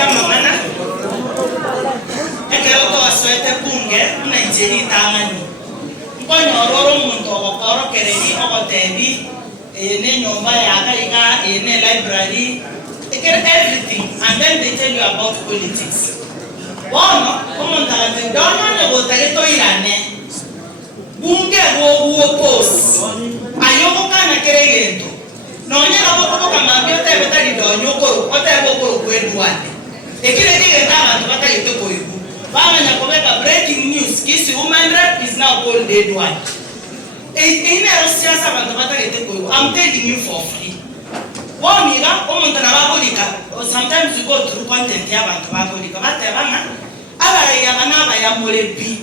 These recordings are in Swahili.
ya mamana ekero to aswete bunge Nigeria tangani mkonyo roro muntu okoro kereni ogotebi ne nyomba ya kaiga ne library everything, and then they tell you about politics. One, Doris Donya go to Irane. Bunge go post. Ayoko kana kereyento. Nonya na boko kama biote betali donyo ko otego ko kwedwane. Ekile kile kama tupata yete ko ibu. Bama nyakobeka breaking news kisi woman rep is now called dead one. Ine siasa bantu bata yete ko. I'm telling you for free. Sometimes you go through content ya bantu bakolika batebanga abale ya banaba ya molebi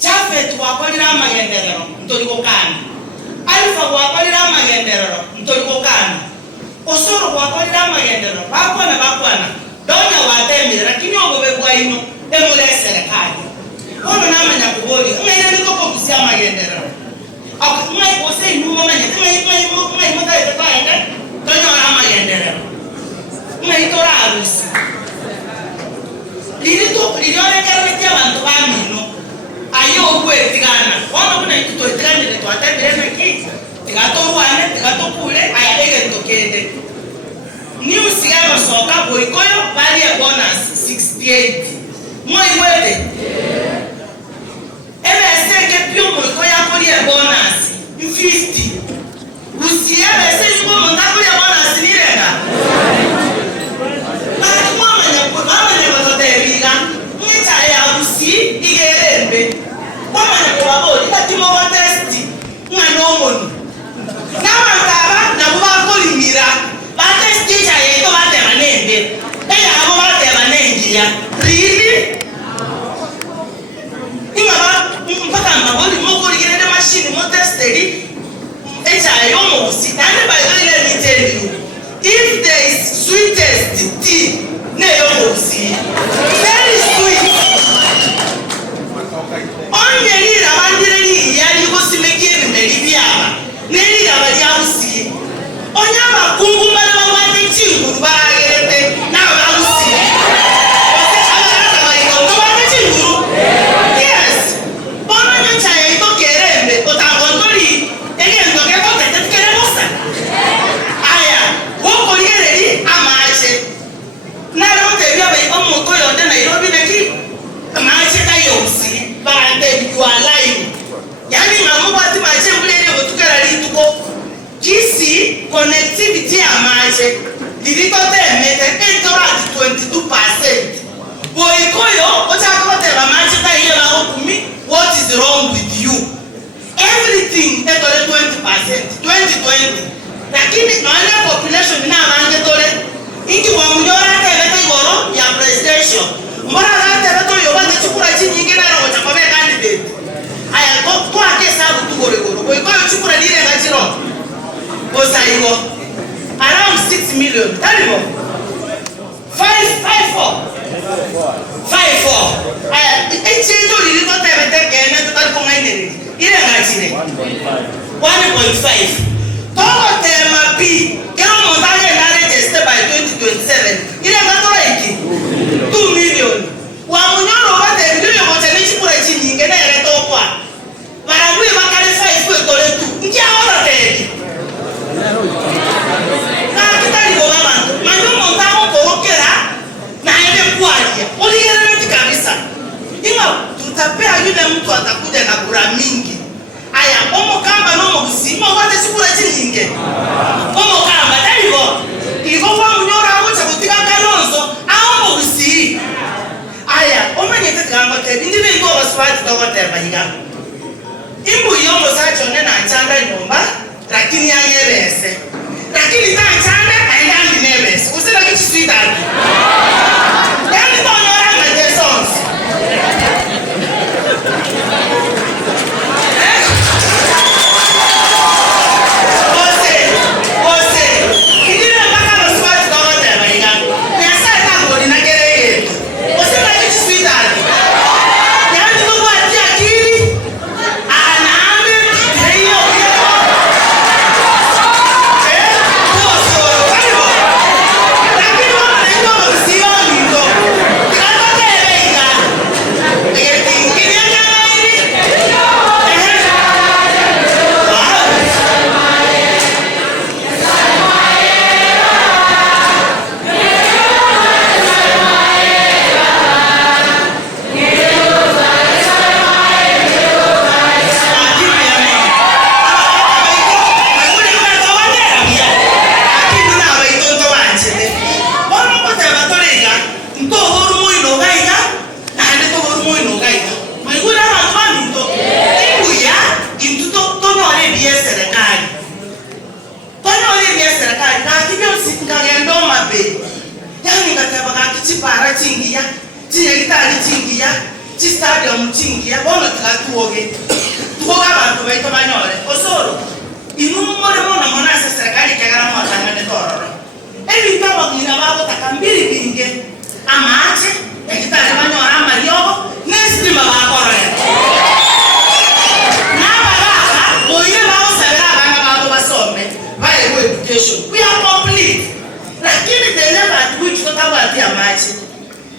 chafet wakolira amagenderero ntoliko kana alfa wakolira amagenderero ntoliko kana osoro wakolira amagenderero bakwana Donya watemira lakini ogobe kwa ino emule serikali ono namanya kuboli ngene niko kusia amagenderero akumai kose inu manya kumai mutaita kaenda Donya amagenderero Maitora alusi. Lilione karametia bantu bamino. Ayo kwetigana. Wano kuna ikuto itigana leto atendele meki. Tigato wane, tigato kule, aya ege tokende. News yaba soka boikoyo bali ya bonus 68. Moi mwede. Ebe seke pio boikoyo akoli ya bonus 50. Usiye bese yuko montakoli ya bonus nirenga. Mama ne bazoteriga ngita ya usi igerembe mama ne kwaboli katimo wa test ngano mono na mataba na buba kolimira ba test ya yeto bate manembe ya abo bate manengia really imaba mpaka maboli moko ligere machine mo testeri echa yomo usi and by the way let me tell you if there is sweetest tea very sweet. Onye ni rabandire ni ya ni kosimeke meribiaba. Neri rabadia usi. Onye abakungu mbale bawate chinguru bagerete na babusi. Yes. Bono nyacha ya ito kerembe otabondori. Ege ndoke kote tetkere bosa. Aya, woko yereri amache. Na rote biabe omo koyo de Nairobi neki maache kayosi bande you are lying yani mamu bati maache mbulele botukara lituko kisi connectivity ya maache lilito temete entora 22% boy koyo otaka kote ba maache ta hiyo la okumi what is wrong with you everything etore 20% lakini na population na bange tore ingi wa mnyora tebete igoro ya presidential mbona hata beto yoba chukura chini ingine na rocha kwa candidate aya kwa kesa rutugore goro kwa hiyo chukura dire ngachiro bosa hiyo around 6 million talibo 554 aya echejo lilito tebete kene tutaliko ngaine ile ngachire 1.5 todo tema B kero montaje na register by 2027 ile ngatola iki 2 million wa munyoro bate ndio yote ni chikura chini ngene reto kwa barabwe bakale 5 kwa tole tu ngia ora teki na kitali kwa mama manyo montamo korokera na ende kwalia uligereti kabisa inga tutapea yule mtu atakuja na kura mingi aya omo kamba no mo kusima wate chikura chini nge omo kamba talibo iko kwa munyora acha kutika kalonzo aombo kusi aya omanyete kamba tebi ndibe iko baswati tokoteba higa imbu yomo sacho nena chanda nyomba lakini ayebese lakini ta chanda ayandi nebese usela kichi sweetheart yani tonyora ngate songs tiye gitari tingiya ti stadium tingiya bono tlatuoge tuoga abantu baito banyore osoro inumore mona mona serikali kagara mo tangane tororo ebi kama ngina babo takambiri binge amache ekitari banyora mariogo nestima bakora na baba boye bawo sabera banga babo basome baye go education we are complete lakini the level at which totaba dia amache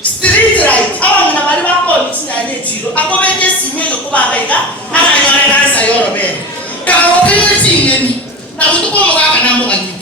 street right aba mna bali bako mitsina netiro akobete simelo kuba baika ananyore kansa yorobe kawo kile chingeni na utuko mugaka na muganyite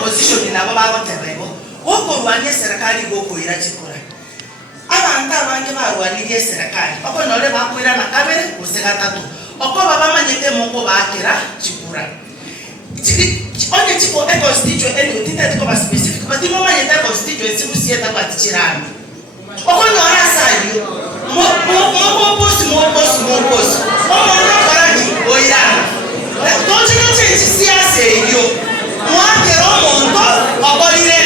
opposition na baba goterego oko rwanye serikali goko ira chikora abanta bange barwaniriye serikali oko nole bakwira na kabere usega tatu oko baba manyete mongo bakira chikura onye chiko e constituent ene utita tiko ba specific but mo manyete constituency busieta kwa tichirani oko nora sayo mo boss o mo na karaji oira don't you know change siasa yo mwakero monto okolire